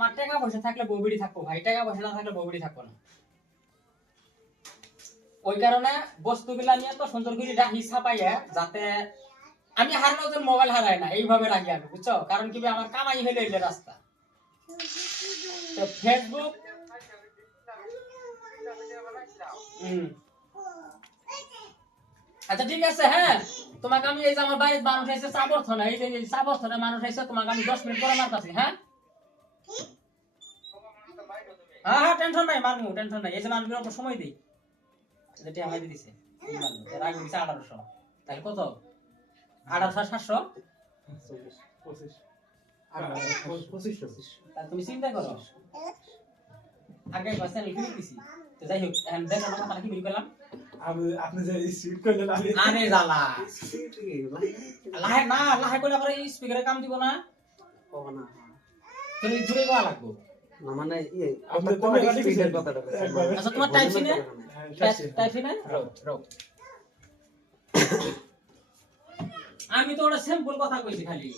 আমার টাকা পয়সা থাকলে বউবিড়ি থাকবো ভাই, টাকা পয়সা না থাকলে বউবিড়ি থাকবো না। ওই কারণে বস্তুগুলা নিয়ে তো সুন্দর করে রাখি ছাপাইয়া, যাতে আমি হারানোর জন্য মোবাইল হারাই না, এইভাবে রাখি আমি, বুঝছো? কারণ কি আমার কামাই হইলে এই যে রাস্তা। তো ফেসবুক আচ্ছা ঠিক আছে, হ্যাঁ তোমাকে আমি এই যে আমার বাড়ির মানুষ এসে সাবর্থনা, এই যে সাবর্থনা মানুষ এসে তোমাকে আমি 10 মিনিট পরে মারতাছি। হ্যাঁ হ্যাঁ হ্যাঁ, টেনশন নাই, মারমু, টেনশন নাই। এই যে মানুষগুলো অত সময় দেই, যেটা আমায় দিয়ে দিছে এর আগে দিছে 1800, তাহলে কত? 18,700। তাহলে তুমি চিন্তা করো, আগে বাসে আমি কিনে দিছি। তো যাই হোক, এখন দেখো না কথা কি বলি করলাম আপনি যে স্পিড করলেন আরে জালা লাহে না, লাহে কইলে পরে স্পিকারে কাম দিব না, না তুমি জুড়ে কোয়া লাগবো না মানে ইয়ে আপনি আপনার তো কোন স্পিডের কথাটা বলছেন আচ্ছা তোমার টাইপ সিনে টাইপ সিনে আমি তো ওটা সিম্পল কথা কইছি খালি।